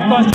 Safe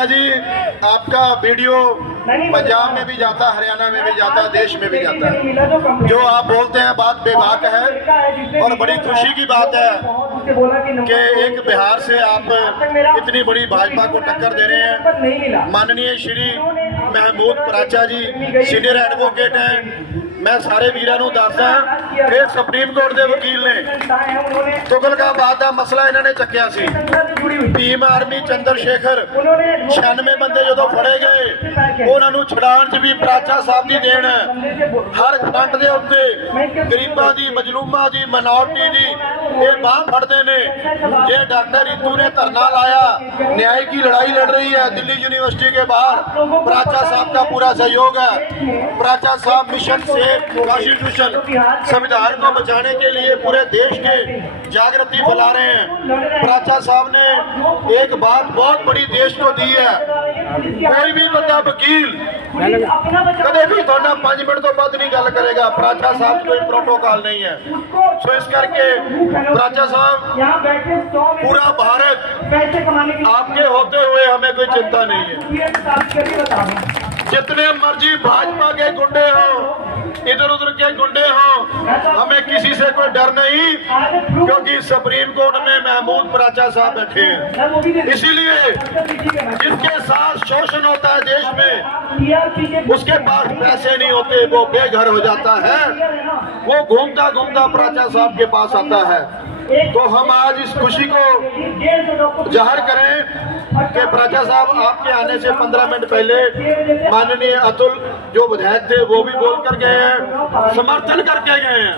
जी, आपका video Punjab में भी जाता, हरियाणा में भी जाता, देश में भी जाता है। जो आप बोलते हैं बात बेबाक है और बड़ी खुशी की बात है कि एक बिहार से आप इतनी बड़ी भाजपा को टक्कर दे रहे हैं। माननीय श्री महमूद पराचा जी सीनियर एडवोकेट हैं। मैं सारे वीरां नूं दसदा कि सुप्रीम कोर्ट के वकील ने तुगलकाबाद का मसला इन्होंने चक्या सी। भीम आर्मी चंद्रशेखर 96 बंदे जो फड़े गए उन्होंने छुड़ाने च भी पराचा साहब की देन है। हर फ्रंट के उत्ते गरीबों की, मजलूमां की, माइनॉरिटी की ये बांह फड़ते ने। जे डॉक्टर रितू ने धरना लाया, न्याय की लड़ाई लड़ रही है दिल्ली यूनिवर्सिटी के बाहर, पराचा साहब का पूरा सहयोग है। पराचा साहब मिशन से कॉन्स्टिट्यूशन संविधान को बचाने के लिए पूरे देश के जागृति फैला रहे हैं। पराचा साहब ने एक बात बहुत बड़ी देश को दी है, कोई भी बंदा वकील कदे भी थोड़ा 5 मिनट तो बाद नहीं गल करेगा। पराचा साहब कोई प्रोटोकॉल नहीं है। सो इस करके पराचा साहब पूरा भारत आपके होते हुए हमें कोई चिंता नहीं है। जितने मर्जी भाजपा के गुंडे हो, इधर उधर के गुंडे हो, हमें किसी से कोई डर नहीं, क्योंकि सुप्रीम कोर्ट में महमूद पराचा साहब बैठे हैं। इसीलिए जिसके साथ शोषण होता है देश में, उसके पास पैसे नहीं होते, वो बेघर हो जाता है, वो घूमता घूमता पराचा साहब के पास आता है। तो हम आज इस खुशी को जाहिर करें कि पराचा साहब आपके आने से 15 मिनट पहले माननीय अतुल जो विधायक थे वो भी बोल कर गए हैं, समर्थन करके गए हैं,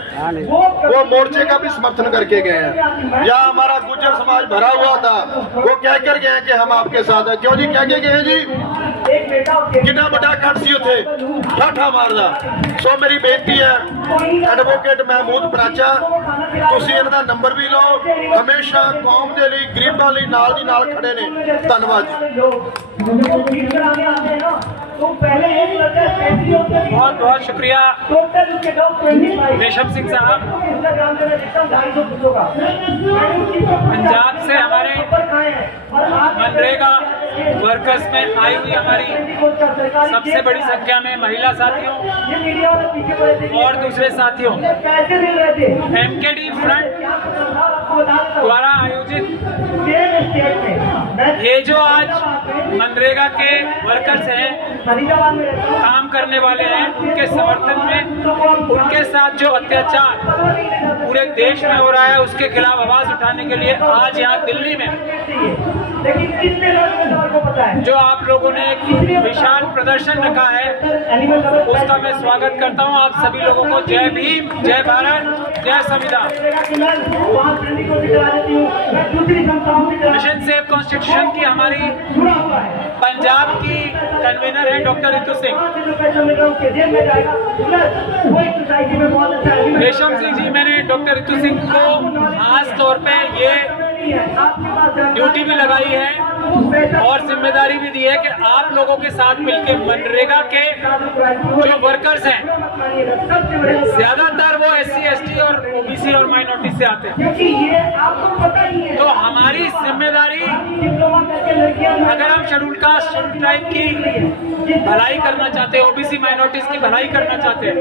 वो मोर्चे का भी समर्थन करके गए हैं। या हमारा गुर्जर समाज भरा हुआ था, वो कह कर गए हैं कि हम आपके साथ हैं। क्यों जी कह के गए हैं जी? कितना बड़ा कट सी उथे ठाठा मारदा। सो मेरी बेनती है एडवोकेट महमूद पराचा, तुसीं इन्हां दा नंबर भी लो, हमेशा कौम दे लई गरीबां लई नाल दी नाल खड़े ने। धन्यवाद जी। बहुत बहुत शुक्रिया रेशम सिंह साहब। पंजाब से हमारे मनरेगा वर्कर्स में आई हुई हमारी सबसे बड़ी संख्या में महिला साथियों और दूसरे साथियों, एमकेडी फ्रंट द्वारा आयोजित ये जो आज मनरेगा के वर्कर्स हैं, काम करने वाले हैं, उनके समर्थन में उनके साथ जो अत्याचार पूरे देश में हो रहा है उसके खिलाफ आवाज उठाने के लिए आज यहाँ दिल्ली में जो आप लोगों ने एक विशाल प्रदर्शन रखा है, उसका मैं स्वागत करता हूँ। आप सभी लोगों को जय भीम, जय भारत, जय संविधान। मिशन सेफ कॉन्स्टिट्यूशन की हमारी पंजाब की कन्वीनर है डॉक्टर रितु सिंह। रेशम सिंह जी, मैंने डॉक्टर रितु सिंह को खास तौर पे ये ड्यूटी भी लगाई है और जिम्मेदारी भी दी है कि आप लोगों के साथ मिलकर मनरेगा के जो वर्कर्स हैं, ज्यादातर वो SC ST और OBC और माइनॉरिटी से आते हैं, तो हमारी जिम्मेदारी अगर हम शेड्यूल कास्ट शेड्यूल ट्राइब की भलाई करना चाहते हैं, ओबीसी माइनॉरिटीज की भलाई करना चाहते हैं,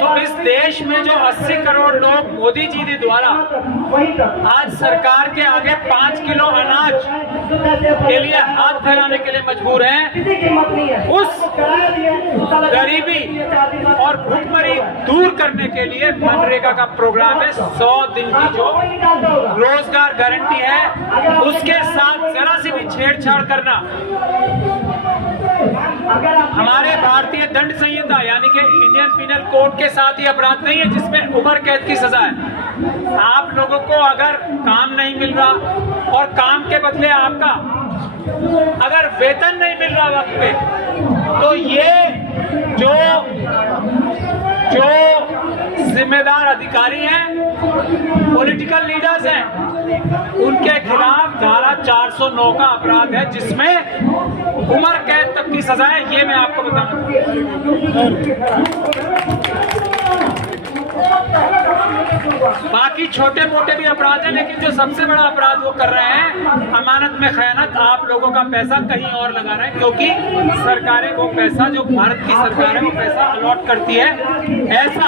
तो इस देश में जो 80 करोड़ लोग मोदी जी के द्वारा आज सरकार के आगे 5 किलो अनाज के लिए हाथ फैलाने के लिए मजबूर हैं, उस गरीबी और भुखमरी दूर करने के लिए मनरेगा का प्रोग्राम है। 100 दिन की जो रोजगार गारंटी है, उसके साथ जरा सी भी छेड़छाड़ करना हमारे भारतीय दंड संहिता यानी कि इंडियन पिनल कोड के साथ ही अपराध नहीं है, जिसमें उम्र कैद की सजा है। आप लोगों को अगर काम नहीं मिल रहा और काम के बदले आपका अगर वेतन नहीं मिल रहा वक्त पे, तो ये जो जिम्मेदार अधिकारी हैं, पॉलिटिकल लीडर्स हैं, उनके खिलाफ धारा 409 का अपराध है, जिसमें उम्र कैद तक की सजा है। ये मैं आपको बाकी छोटे मोटे भी अपराध हैं, लेकिन जो सबसे बड़ा अपराध वो कर रहे हैं, अमानत में खयानत, आप लोगों का पैसा कहीं और लगा रहे हैं, क्योंकि सरकारें वो पैसा जो भारत की सरकार है वो पैसा अलॉट करती है, ऐसा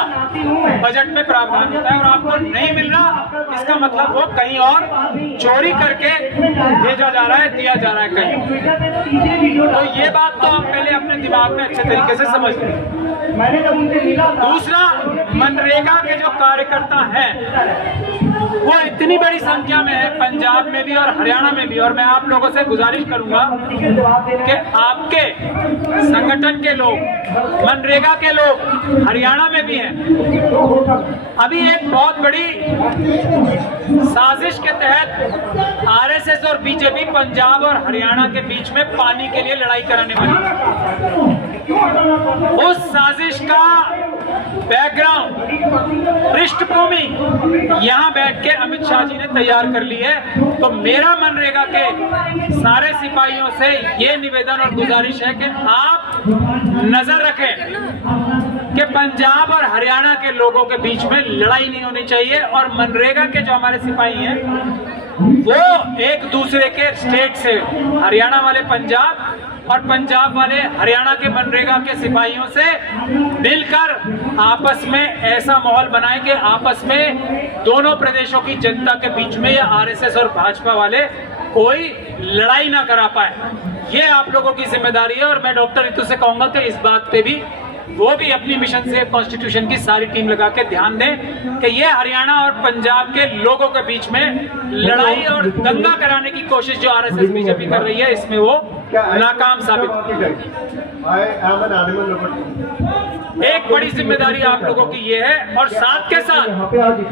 बजट में प्रावधान होता है और आपको नहीं मिल रहा, इसका मतलब वो कहीं और चोरी करके भेजा जा रहा है, दिया जा रहा है कहीं। तो ये बात तो आप पहले अपने दिमाग में अच्छे तरीके से समझ लें। दूसरा, मनरेगा के जो कार्यकर्ता हैं वो इतनी बड़ी संख्या में है पंजाब में भी और हरियाणा में भी, और मैं आप लोगों से गुजारिश करूंगा कि आपके संगठन के लोग, मनरेगा के लोग हरियाणा में भी हैं। अभी एक बहुत बड़ी साजिश के तहत आरएसएस और बीजेपी पंजाब और हरियाणा के बीच में पानी के लिए लड़ाई कराने वाली, उस साजिश का बैकग्राउंड, पृष्ठभूमि यहाँ बैठ के अमित शाह जी ने तैयार कर ली है। तो मेरा मनरेगा के सारे सिपाहियों से ये निवेदन और गुजारिश है कि आप नजर रखें कि पंजाब और हरियाणा के लोगों के बीच में लड़ाई नहीं होनी चाहिए, और मनरेगा के जो हमारे सिपाही हैं वो एक दूसरे के स्टेट से, हरियाणा वाले पंजाब और पंजाब वाले हरियाणा के मनरेगा के सिपाहियों से मिलकर आपस में ऐसा माहौल बनाए कि आपस में दोनों प्रदेशों की जनता के बीच में या आरएसएस और भाजपा वाले कोई लड़ाई ना करा पाए। ये आप लोगों की जिम्मेदारी है, और मैं डॉक्टर रितु से कहूंगा कि इस बात पे भी वो भी अपनी मिशन से कॉन्स्टिट्यूशन की सारी टीम लगा के ध्यान दें कि ये हरियाणा और पंजाब के लोगों के बीच में लड़ाई और दंगा कराने की कोशिश जो आरएसएस बीजेपी कर रही है, इसमें वो नाकाम साबित होगी। एक बड़ी जिम्मेदारी आप लोगों की ये है, और साथ के साथ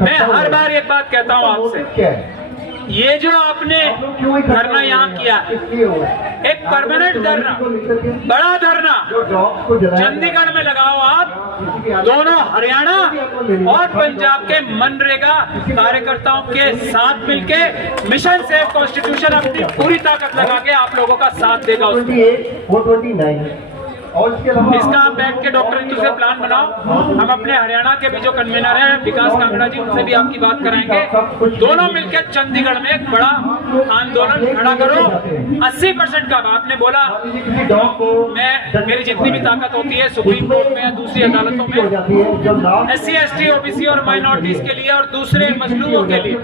मैं हर बार एक बात कहता हूँ आपसे, ये जो आपने धरना यहाँ किया है, एक परमानेंट धरना, बड़ा धरना चंडीगढ़ में लगाओ आप, दोनों हरियाणा और पंजाब के मनरेगा कार्यकर्ताओं के साथ मिलके मिशन से कॉन्स्टिट्यूशन अपनी पूरी ताकत लगा के आप लोगों का साथ देगा उसमें। इसका आप बैठ के डॉक्टर रितु से प्लान बनाओ। हम अपने हरियाणा के भी जो कन्वीनर हैं विकास कांगड़ा जी, उनसे भी आपकी बात कराएंगे। दोनों मिलकर चंडीगढ़ में एक बड़ा आंदोलन खड़ा करो। 80% का आपने बोला, मैं मेरी जितनी भी ताकत होती है सुप्रीम कोर्ट में या दूसरी अदालतों में SC ST OBC और माइनॉरिटीज के लिए और दूसरे मजलूमों के लिए,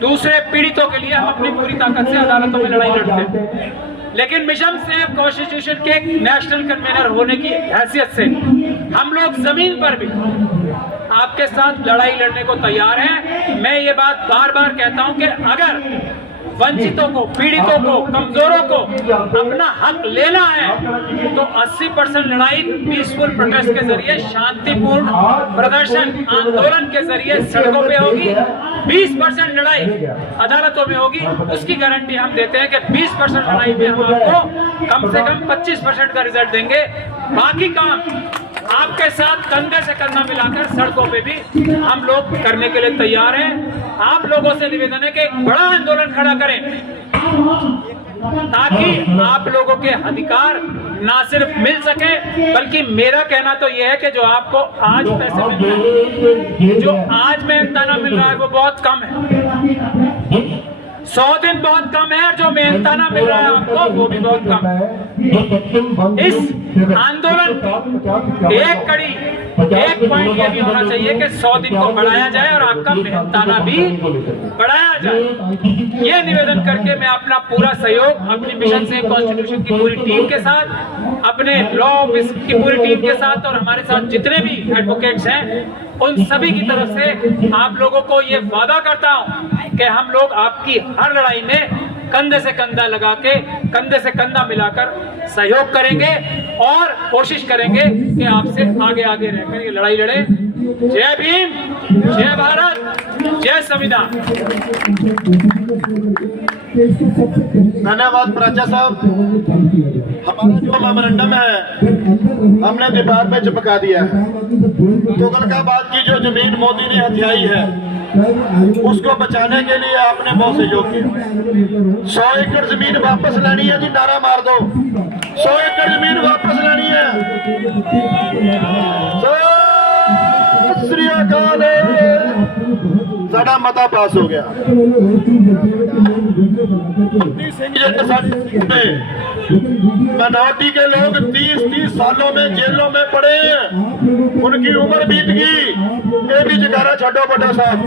दूसरे पीड़ितों के लिए हम अपनी पूरी ताकत से अदालतों में लड़ाई लड़ते हैं। लेकिन मिशन सेव कॉन्स्टिट्यूशन के नेशनल कन्वीनर होने की हैसियत से हम लोग जमीन पर भी आपके साथ लड़ाई लड़ने को तैयार हैं। मैं ये बात बार बार कहता हूं कि अगर वंचितों को, पीड़ितों को, कमजोरों को अपना हक लेना है तो 80% लड़ाई पीसफुल प्रोटेस्ट के जरिए, शांतिपूर्ण प्रदर्शन आंदोलन के जरिए सड़कों पे होगी। 20% लड़ाई अदालतों में होगी। उसकी गारंटी हम देते हैं कि 20% लड़ाई में हम आपको कम से कम 25% का रिजल्ट देंगे। बाकी काम आपके साथ कंधे से कंधा मिलाकर सड़कों पे भी हम लोग करने के लिए तैयार हैं। आप लोगों से निवेदन है कि एक बड़ा आंदोलन खड़ा करें ताकि आप लोगों के अधिकार ना सिर्फ मिल सके, बल्कि मेरा कहना तो यह है कि जो आपको आज पैसे मिल रहे हैं, जो आज मेहनताना मिल रहा है वो बहुत कम है। 100 दिन बहुत कम है और जो मेहनताना मिल रहा है आपको वो भी बहुत कम है। इस आंदोलन की एक कड़ी, एक पॉइंट ये भी होना चाहिए कि 100 दिन को बढ़ाया जाए और आपका मेहनताना भी बढ़ाया जाए। ये निवेदन करके मैं अपना पूरा सहयोग अपनी मिशन से कॉन्स्टिट्यूशन की पूरी टीम के साथ, अपने लॉ ऑफिस की पूरी टीम के साथ और हमारे साथ जितने भी एडवोकेट्स हैं उन सभी की तरफ से आप लोगों को ये वादा करता हूं कि हम लोग आपकी हर लड़ाई में कंधे से कंधा लगा के, कंधे से कंधा मिलाकर सहयोग करेंगे और कोशिश करेंगे कि आपसे आगे आगे रहकर ये लड़ाई लड़े। जय भीम, जय भारत, जय संविधान। धन्यवाद प्राचा साहब। हमारा जो मेमोरेंडम है हमने दीवार पे चिपका दिया है। तुगलकाबाद की जो जमीन मोदी ने हथियाई है उसको बचाने के लिए आपने बहुत सहयोग किया। 100 एकड़ जमीन वापस लेनी है जी, नारा मार दो। 100 एकड़ जमीन वापस लेनी है। सत श्री अकाल। साडा मता पास हो गया। मिनोरिटी के लोग 30-30 सालों में जेलों में पड़े हैं, उनकी उम्र बीत गई। ये भी जगारा छो बड़ा साहब।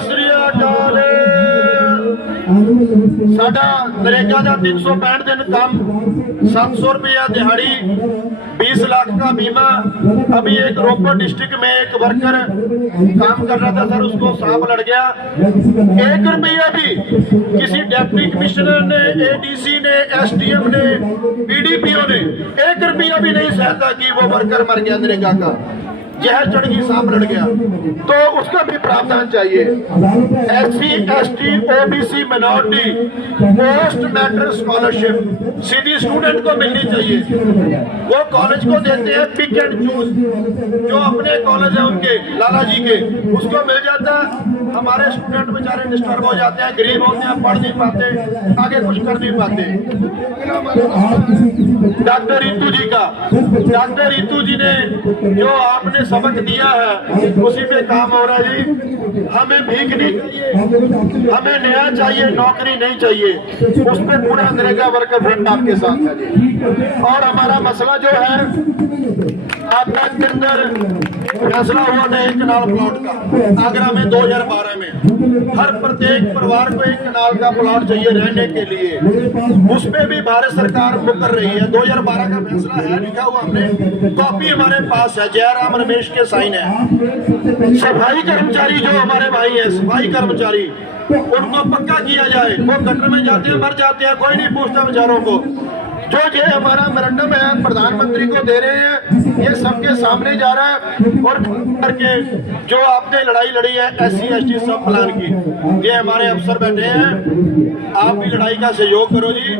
श्री अकाल। साडा नरेगा का 365 दिन कम, 700 रुपया दिहाड़ी, 20 लाख का बीमा। अभी एक रोपड़ डिस्ट्रिक्ट में एक वर्कर काम कर रहा था सर, उसको सांप लड़ गया। 1 रुपया भी किसी डिप्टी कमिश्नर ने, एडीसी ने, एसडीएम ने, पीडीपीओ ने 1 रुपया भी नहीं सहायता की। वो वर्कर मर गया नरेगा का, जहर चढ़ गई, सांप लड़ गया। तो उसका भी प्रावधान चाहिए। SC, ST, OBC, minority post matric scholarship सीधी स्टूडेंट को मिलनी चाहिए। वो कॉलेज को देते हैं पिक एंड चूज, जो अपने कॉलेज है उनके लाला जी के, उसको मिल जाता है। हमारे स्टूडेंट बेचारे डिस्टर्ब हो जाते हैं, गरीब होते हैं, पढ़ नहीं पाते, आगे कुछ कर नहीं पाते। डॉक्टर रितु जी का, डॉक्टर रितु जी ने जो आपने सबक दिया है उसी पे काम हो रहा है जी। हमें भीख नहीं चाहिए, हमें न्याय चाहिए, नौकरी नहीं चाहिए। उस पे पूरा नरेगा वर्कर फ्रंट आपके साथ है जी। और हमारा मसला जो है आपका के अंदर फैसला हुआ था 1 कनाल प्लॉट का आगरा में 2012 में। हर प्रत्येक परिवार को 1 कनाल का प्लॉट चाहिए रहने के लिए। उस पे भी भारत सरकार मुकर रही है। 2012 का फैसला है, लिखा हुआ हमने, कॉपी हमारे पास है, जयराम रमेश के साइन है। सफाई कर्मचारी जो हमारे भाई है, सफाई कर्मचारी, उनको पक्का किया जाए। वो गटर में जाते हैं, मर जाते हैं, कोई नहीं पूछता बेचारों को। जो ये हमारा मेमोरेंडम है प्रधानमंत्री को दे रहे हैं, ये सबके सामने जा रहा है। और करके जो आपने लड़ाई लड़ी है SC ST सब प्लान की, ये हमारे अफसर बैठे हैं, आप भी लड़ाई का सहयोग करो जी।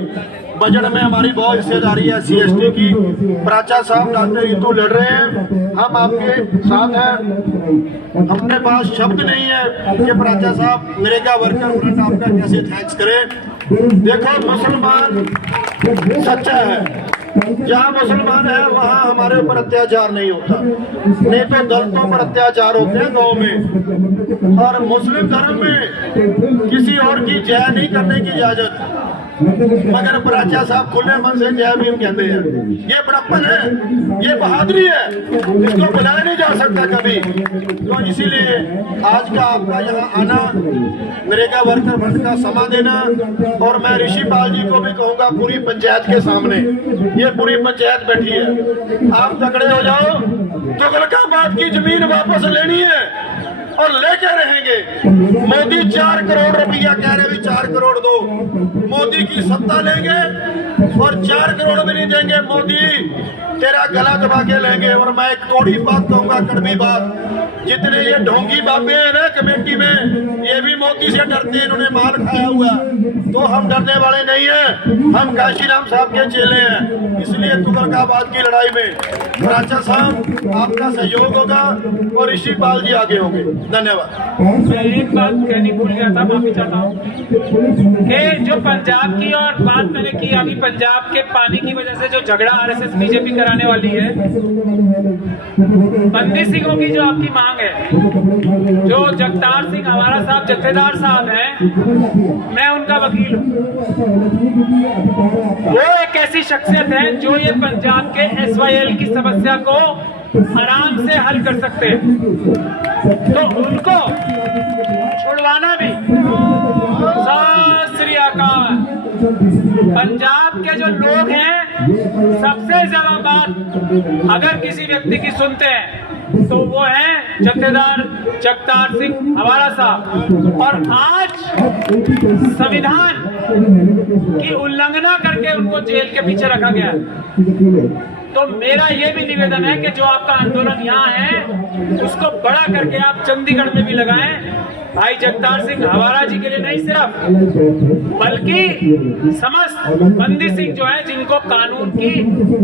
बजट में हमारी बहुत हिस्सेदारी है SC ST की। प्राचा साहब, डॉक्टर रितु लड़ रहे हैं, हम आपके साथ हैं। हमारे पास शब्द नहीं है कि प्राचा साहब नरेगा वर्कर फ्रंट आपका कैसे थैंक्स करें। देखो मुसलमान सच्चा है, जहाँ मुसलमान है वहाँ हमारे ऊपर अत्याचार नहीं होता, नहीं तो दलितों पर अत्याचार होते हैं गाँव में। और मुस्लिम धर्म में किसी और की जय नहीं करने की इजाजत, मगर प्राचा साहब खुले मन से जय भीम कहते हैं। ये बड़प्पन है, ये बहादुरी है, इसको बुलाया नहीं जा सकता कभी। तो इसीलिए आज का आपका यहाँ आना, नरेगा वर्कर फंड का समा देना, और मैं ऋषिपाल जी को भी कहूँगा पूरी पंचायत के सामने, ये पूरी पंचायत बैठी है, आप तगड़े हो जाओ। तुगलकाबाद की जमीन वापस लेनी है और लेके रहेंगे। मोदी 4 करोड़ रुपया कह रहे, 4 करोड़ दो, मोदी की सत्ता लेंगे और 4 करोड़ भी नहीं देंगे। मोदी तेरा गला दबा के लेंगे। और मैं एक कौड़ी बात कहूंगा, कड़वी बात, जितने ये ढोंगी बाबे हैं ना कमेटी में, ये भी मोदी से डरते हैं, इन्होंने माल खाया हुआ। तो हम डरने वाले नहीं हैं, हम काशीराम साहब के चेले हैं। इसलिए तुगलकाबाद की लड़ाई में प्राचा साहब आपका सहयोग होगा और ऋषिपाल जी आगे होंगे। धन्यवाद। मैं एक बात कहनी भूल गया था, माफी चाहता हूँ कि जो पंजाब की और बात मैंने की अभी पंजाब के पानी की वजह से जो झगड़ा आरएसएस बीजेपी कराने वाली है, बंदी सिंहों की जो आपकी मांग है, जो जगतार सिंह हमारा साहब जत्थेदार साहब हैं, मैं उनका वकील हूँ। वो एक ऐसी शख्सियत है जो ये पंजाब के SYL की समस्या को आराम से हल कर सकते हैं, तो उनको छुड़वाना भी। सत श्री अकाल। पंजाब के जो लोग हैं, सबसे ज्यादा बात अगर किसी व्यक्ति की सुनते हैं तो वो है जत्थेदार जगतार सिंह हवारा साहब। और आज संविधान की उल्लंघना करके उनको जेल के पीछे रखा गया है। तो मेरा ये भी निवेदन है कि जो आपका आंदोलन यहाँ है उसको बड़ा करके आप चंडीगढ़ में भी लगाएं। भाई जगतार सिंह हवारा जी के लिए नहीं सिर्फ, बल्कि समस्त बंदी सिंह जो है जिनको कानून की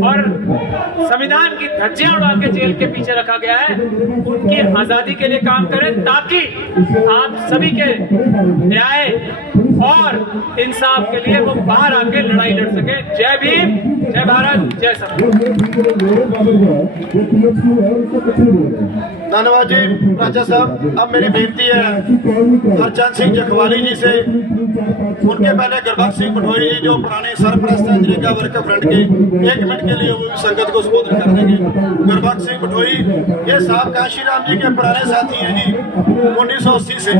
और संविधान की धज्जियां उड़ा के जेल के पीछे रखा गया है, उनकी आजादी के लिए काम करें ताकि आप सभी के न्याय और इंसाफ के लिए वो बाहर आके लड़ाई लड़ सके। जय भीम, जय भारत, जय सब। धन्यवाद जी राजा साहब। अब मेरी बेनती है हरचंद सिंह जखवाली जी से, उनके पहले गुरबख्श सिंह पठोरी जी जो पुराने सरपरस्त हैं नरेगा वर्क फ्रंट के, 1 मिनट के लिए वो भी संगत को संबोधित कर देंगे। गुरबख्श सिंह पठोरी ये साहब काशी राम जी के पुराने साथी हैं जी, 1980 से।